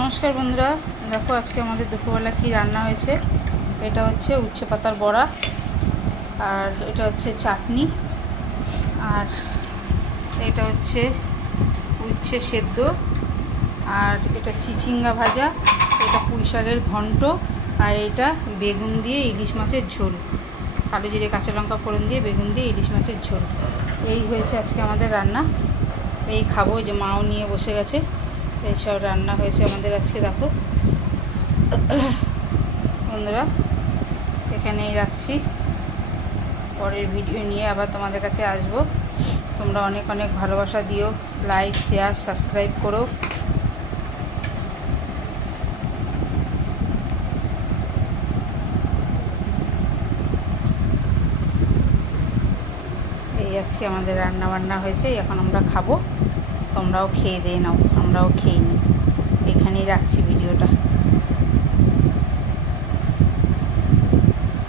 নমস্কার বন্ধুরা, দেখো আজকে আমাদের দুপুরবেলা কি রান্না হয়েছে। এটা হচ্ছে উচ্ছে পাতার বড়া, আর এটা হচ্ছে চাটনি, আর এটা হচ্ছে উচ্ছে সেদ্ধ, আর এটা চিচিঙ্গা ভাজা, এটা পুঁই শাকের ঘন্ট, আর এটা বেগুন দিয়ে ইলিশ মাছের ঝোল, কালো জিরে কাঁচা লঙ্কা ফোড়ন দিয়ে বেগুন দিয়ে ইলিশ মাছের ঝোল। এই হয়েছে আজকে আমাদের রান্না। এই খাবো, যে মাও নিয়ে বসে গেছে। এইসব রান্না হয়েছে আমাদের আজকে। দেখো বন্ধুরা, এখানেই রাখছি, পরের ভিডিও নিয়ে আবার তোমাদের কাছে আসব। তোমরা অনেক অনেক ভালোবাসা দিও, লাইক শেয়ার সাবস্ক্রাইব করো। এই আজকে আমাদের রান্না বান্না হয়েছে, এখন আমরা খাবো। তোমরাও খেয়ে দিয়ে নাও, আমরাও খেয়ে নিই। এখানেই রাখছি ভিডিওটা।